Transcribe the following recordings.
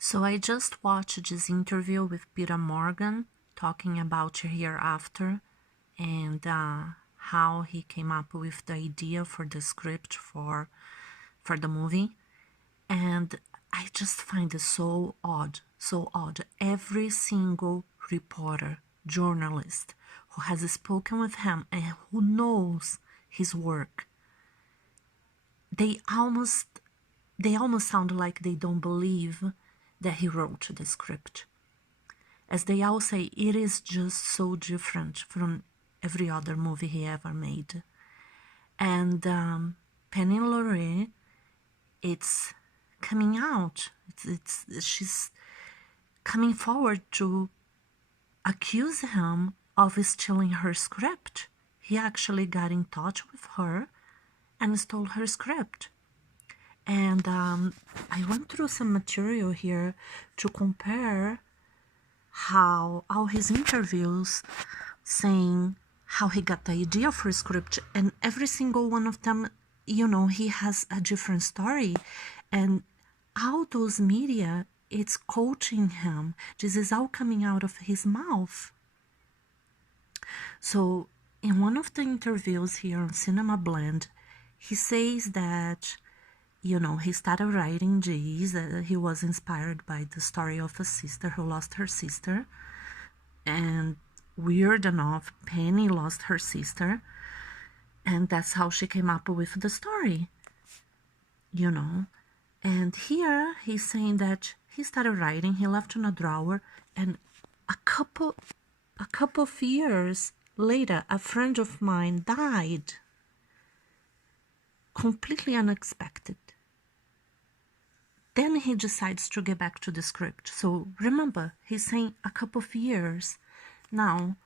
So I just watched this interview with Peter Morgan talking about Hereafter and how he came up with the idea for the script for the movie. And I just find it so odd, so odd. Every single reporter, journalist who has spoken with him and who knows his work, they almost sound like they don't believe that he wrote the script. As they all say, it is just so different from every other movie he ever made. And Penny and LauRae, it's coming out. She's coming forward to accuse him of stealing her script. He actually got in touch with her and stole her script. And I went through some material here to compare how all his interviews saying how he got the idea for a script, and every single one of them, you know, he has a different story. And all those media, it's coaching him. This is all coming out of his mouth. So in one of the interviews here on Cinema Blend, he says that, you know, he started writing this, he was inspired by the story of a sister who lost her sister. And weird enough, Penny lost her sister. And that's how she came up with the story, you know. And here he's saying that he started writing, he left in a drawer, and a couple of years later, a friend of mine died. Completely unexpected. Then he decides to get back to the script. So remember, he's saying a couple of years. Now,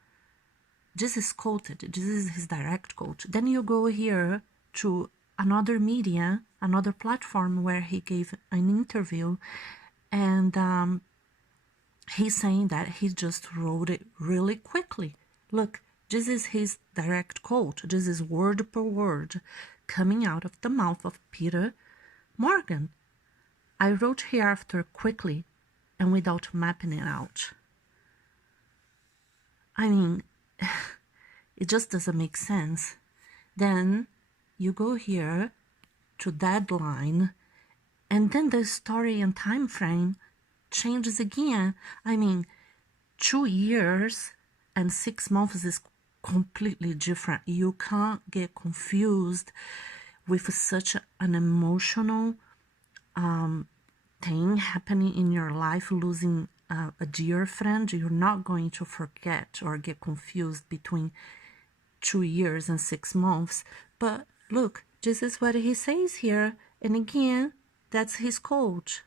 this is quoted. This is his direct quote. Then you go here to another media, another platform where he gave an interview, and he's saying that he just wrote it really quickly. Look, this is his direct quote. This is word per word coming out of the mouth of Peter Morgan. I wrote Hereafter quickly and without mapping it out. I mean, it just doesn't make sense. Then you go here to deadline, and then the story and time frame changes again. I mean, 2 years and 6 months is completely different. You can't get confused with such an emotional thing happening in your life, losing a dear friend. You're not going to forget or get confused between 2 years and 6 months. But look, this is what he says here, and again, that's his quote.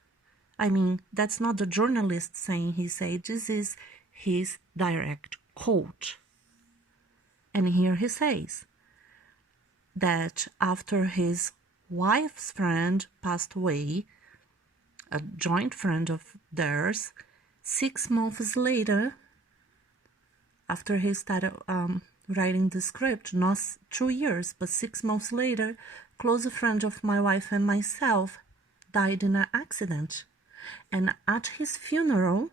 I mean, that's not the journalist saying he said, this is his direct quote. And here he says that after his wife's friend passed away, a joint friend of theirs, 6 months later, after he started writing the script, not 2 years, but 6 months later, close friend of my wife and myself died in an accident. And at his funeral,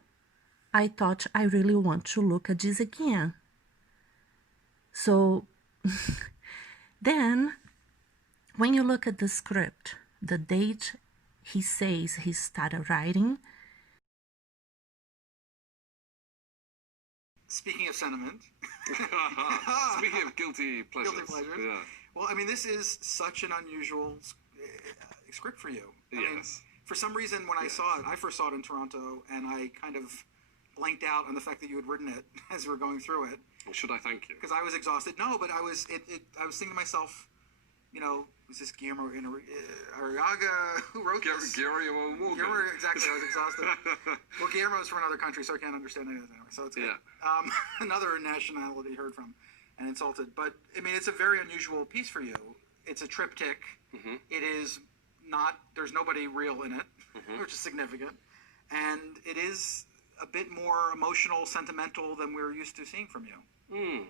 I thought I really want to look at this again. So then, when you look at the script, the date he says he started writing. Speaking of sentiment. Speaking of guilty pleasures. Guilty pleasures. Yeah. Well, I mean, this is such an unusual script for you. I mean, for some reason, when I saw it, I first saw it in Toronto, and I kind of blanked out on the fact that you had written it as we were going through it. Well, should I thank you? Because I was exhausted. No, but I was thinking to myself, you know, was this Guillermo Arriaga who wrote this? Guillermo Morgan. Guillermo, exactly. I was exhausted. Well, Guillermo's from another country, so I can't understand anything anyway. So it's good. Yeah. Another nationality heard from and insulted. But I mean, it's a very unusual piece for you. It's a triptych. Mm-hmm. It is not. There's nobody real in it, Mm-hmm. which is significant, and it is a bit more emotional, sentimental than we're used to seeing from you. Hmm.